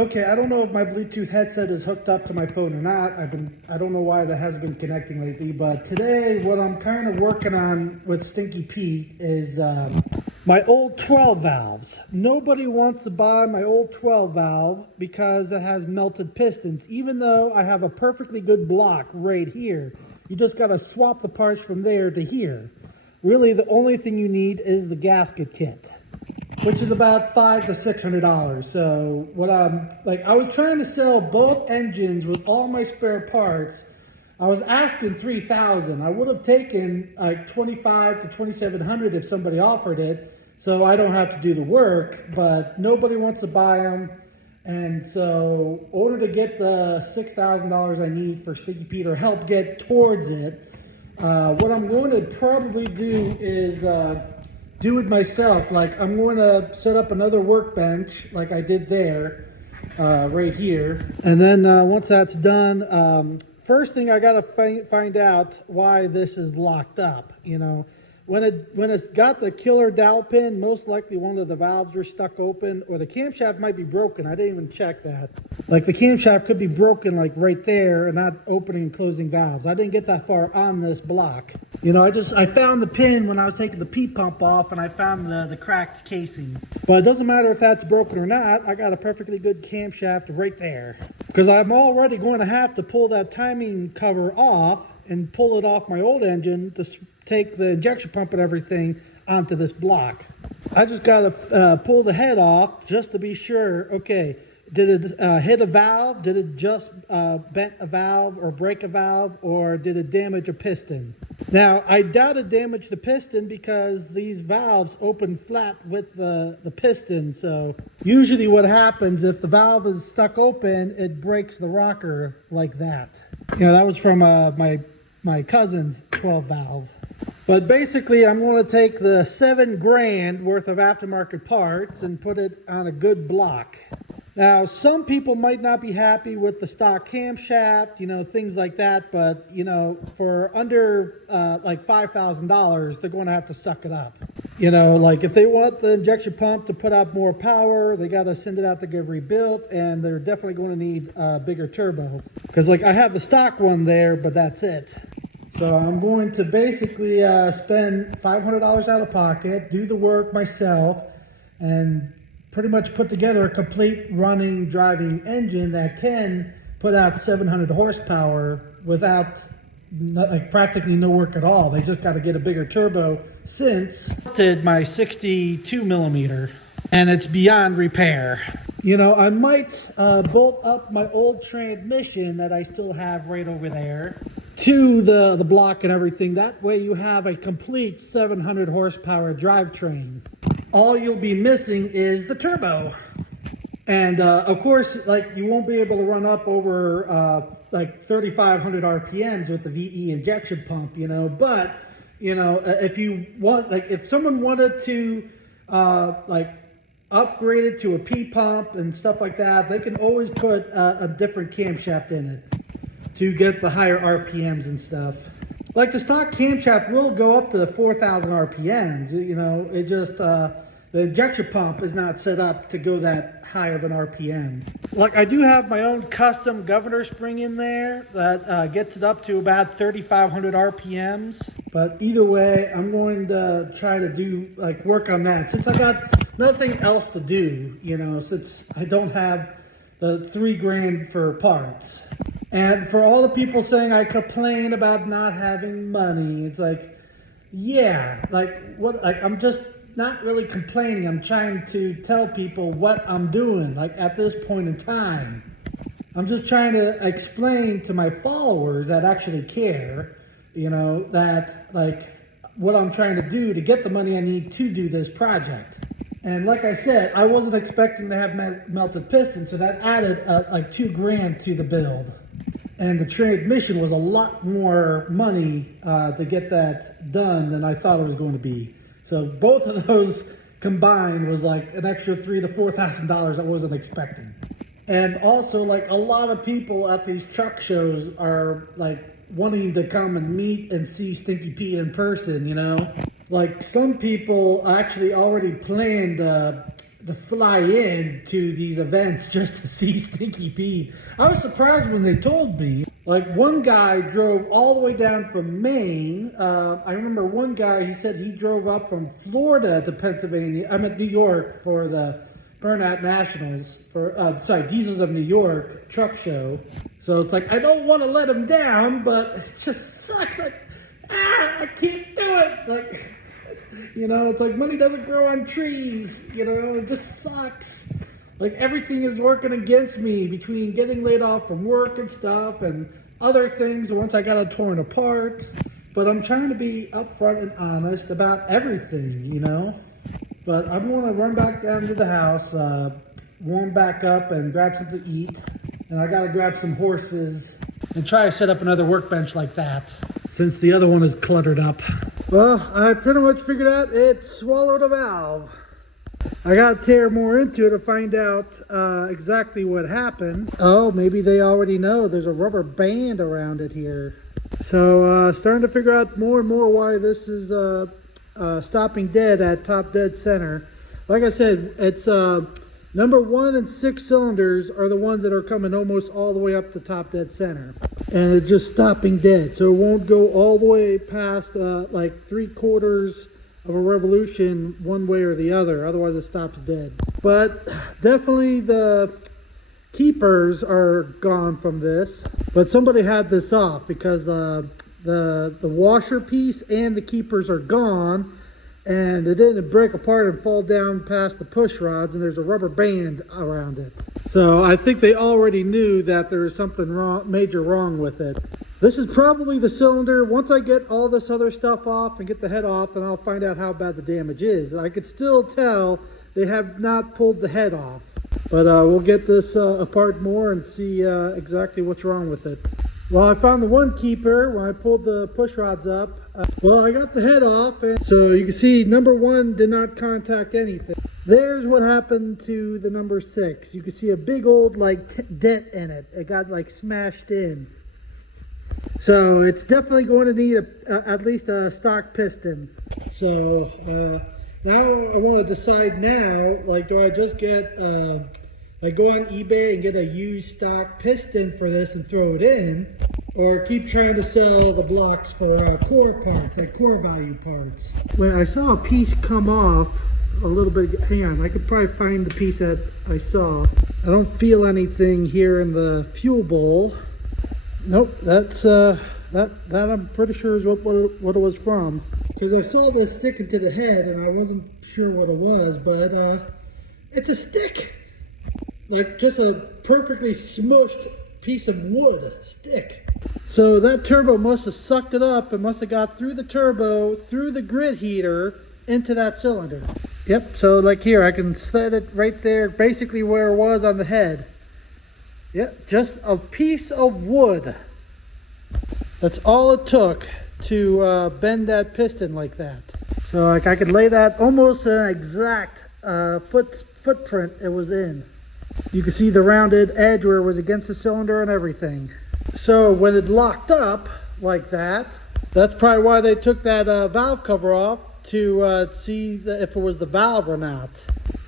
Okay, I don't know if my Bluetooth headset is hooked up to my phone or not. I don't know why that hasn't been connecting lately, but today what I'm kind of working on with Stinky Pete is my old 12 valves. Nobody wants to buy my old 12 valve because it has melted pistons, even though I have a perfectly good block right here. You just got to swap the parts from there to here. Really, the only thing you need is the gasket kit, which is about $500 to $600. So what I was trying to sell both engines with all my spare parts. I was asking $3,000. I would have taken like $2,500 to $2,700 if somebody offered it, so I don't have to do the work. But nobody wants to buy them, and so in order to get the $6,000 I need for Stinky Pete or help get towards it, what I'm going to probably do is do it myself. Like, I'm going to set up another workbench like I did there, right here. And then once that's done, first thing I got to find out why this is locked up. You know, when it's got the killer dowel pin, most likely one of the valves are stuck open, or the camshaft might be broken. I didn't even check that. Like, the camshaft could be broken like right there and not opening and closing valves. I didn't get that far on this block. You know, I found the pin when I was taking the P pump off, and I found the cracked casing. But it doesn't matter if that's broken or not. I got a perfectly good camshaft right there. Because I'm already going to have to pull that timing cover off and pull it off my old engine to take the injection pump and everything onto this block. I just got to pull the head off just to be sure. Okay, did it hit a valve? Did it just bent a valve or break a valve, or did it damage a piston? Now, I doubt it damaged the piston because these valves open flat with the piston. So usually what happens if the valve is stuck open, it breaks the rocker like that. You know, that was from my cousin's 12 valve. But basically, I'm going to take the $7,000 worth of aftermarket parts and put it on a good block. Now, some people might not be happy with the stock camshaft, you know, things like that. But, you know, for under like $5,000, they're going to have to suck it up. You know, like if they want the injection pump to put out more power, they got to send it out to get rebuilt. And they're definitely going to need a bigger turbo. Because, like, I have the stock one there, but that's it. So I'm going to basically spend $500 out of pocket, do the work myself, and pretty much put together a complete running, driving engine that can put out 700 horsepower without practically no work at all. They just got to get a bigger turbo since I did my 62 millimeter, and it's beyond repair. You know, I might bolt up my old transmission that I still have right over there to the block and everything. That way you have a complete 700 horsepower drivetrain. All you'll be missing is the turbo. And of course, like, you won't be able to run up over like 3,500 RPMs with the VE injection pump, you know. But, you know, if you want, like, if someone wanted to like upgrade it to a P pump and stuff like that, they can always put a different camshaft in it to get the higher RPMs and stuff. Like, the stock camshaft will go up to 4,000 RPMs, you know. It just, the injection pump is not set up to go that high of an RPM. Like, I do have my own custom governor spring in there that gets it up to about 3,500 RPMs. But either way, I'm going to try to do, like, work on that. Since I got nothing else to do, you know, since I don't have the $3,000 for parts. And for all the people saying I complain about not having money, it's like, yeah, like, what? Like, I'm just not really complaining. I'm trying to tell people what I'm doing, like, at this point in time. I'm just trying to explain to my followers that actually care, you know, that, like, what I'm trying to do to get the money I need to do this project. And like I said, I wasn't expecting to have melted pistons, so that added like $2,000 to the build. And the transmission was a lot more money to get that done than I thought it was going to be. So both of those combined was like an extra $3,000 to $4,000 I wasn't expecting. And also, like, a lot of people at these truck shows are like wanting to come and meet and see Stinky Pete in person, you know. Like, some people actually already planned to fly in to these events just to see Stinky Pete. I was surprised when they told me. Like, one guy drove all the way down from Maine. I remember one guy, he said he drove up from Florida to Pennsylvania. I'm at New York for the Burnout Nationals, Diesels of New York truck show. So it's like, I don't want to let him down, but it just sucks. Like, I can't do it. Like, you know, it's like money doesn't grow on trees. You know, it just sucks. Like, everything is working against me between getting laid off from work and stuff and other things once I got it torn apart. But I'm trying to be upfront and honest about everything, you know. But I'm going to run back down to the house, warm back up and grab something to eat. And I got to grab some horses and try to set up another workbench like that, since the other one is cluttered up. Well, I pretty much figured out it swallowed a valve. I gotta tear more into it to find out exactly what happened. Oh, maybe they already know. There's a rubber band around it here. So starting to figure out more and more why this is stopping dead at top dead center. Like I said, it's number 1 and 6 cylinders are the ones that are coming almost all the way up to top dead center. And it's just stopping dead. So it won't go all the way past like 3/4 of a revolution one way or the other, otherwise it stops dead. But definitely the keepers are gone from this, but somebody had this off because the washer piece and the keepers are gone, and it didn't break apart and fall down past the push rods, and there's a rubber band around it. So I think they already knew that there was something major wrong with it. This is probably the cylinder. Once I get all this other stuff off and get the head off, then I'll find out how bad the damage is. I could still tell they have not pulled the head off. But we'll get this apart more and see exactly what's wrong with it. Well, I found the one keeper when I pulled the push rods up. Well, I got the head off, and so you can see number 1 did not contact anything. There's what happened to the number 6. You can see a big old like dent in it. It got like smashed in. So it's definitely going to need at least a stock piston. So now I want to decide now, like, do I just get, like, go on eBay and get a used stock piston for this and throw it in, or keep trying to sell the blocks for core parts, like core value parts. When I saw a piece come off a little bit, hang on, I could probably find the piece that I saw. I don't feel anything here in the fuel bowl. Nope, that's that I'm pretty sure is what it was from. Because I saw this sticking to the head and I wasn't sure what it was, but it's a stick. Like just a perfectly smushed piece of wood stick. So that turbo must have sucked it up and must have got through the turbo, through the grid heater, into that cylinder. Yep, so like here, I can set it right there, basically where it was on the head. Yep, just a piece of wood. That's all it took to bend that piston like that. So like I could lay that almost an exact footprint it was in. You can see the rounded edge where it was against the cylinder and everything. So when it locked up like that, that's probably why they took that valve cover off, to see if it was the valve or not.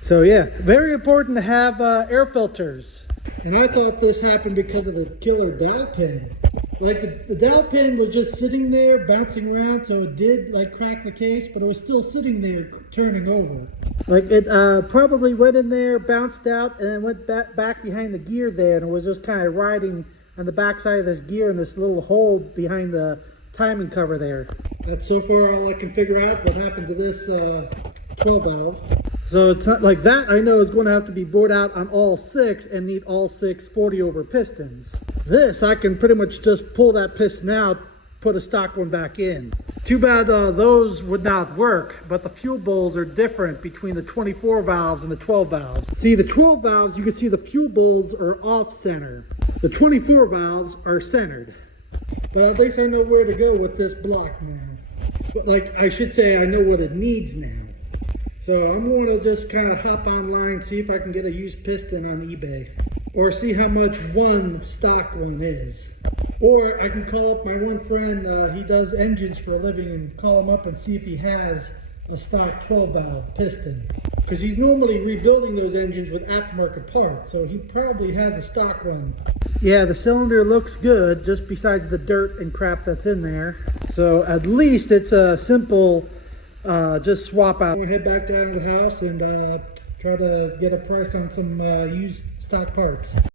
So yeah, very important to have air filters. And I thought this happened because of the killer dowel pin. Like the dowel pin was just sitting there bouncing around, so it did like crack the case, but it was still sitting there turning over. Like it probably went in there, bounced out, and then went back behind the gear there, and it was just kind of riding on the backside of this gear in this little hole behind the timing cover there. That's so far all I can figure out what happened to this 12 valve. So it's not like that. I know it's going to have to be bored out on all 6 and need all 6 40 over pistons. This, I can pretty much just pull that piston out, put a stock one back in. Too bad those would not work, but the fuel bowls are different between the 24 valves and the 12 valves. See, the 12 valves, you can see the fuel bowls are off center. The 24 valves are centered. But at least I know where to go with this block now. But like, I should say I know what it needs now. So I'm going to just kind of hop online, see if I can get a used piston on eBay. Or see how much one stock one is. Or I can call up my one friend, he does engines for a living, and call him up and see if he has a stock 12 valve piston, because he's normally rebuilding those engines with aftermarket parts, so he probably has a stock one. Yeah, the cylinder looks good, just besides the dirt and crap that's in there. So at least it's a simple just swap out. We'll head back down to the house and try to get a price on some used stock parts.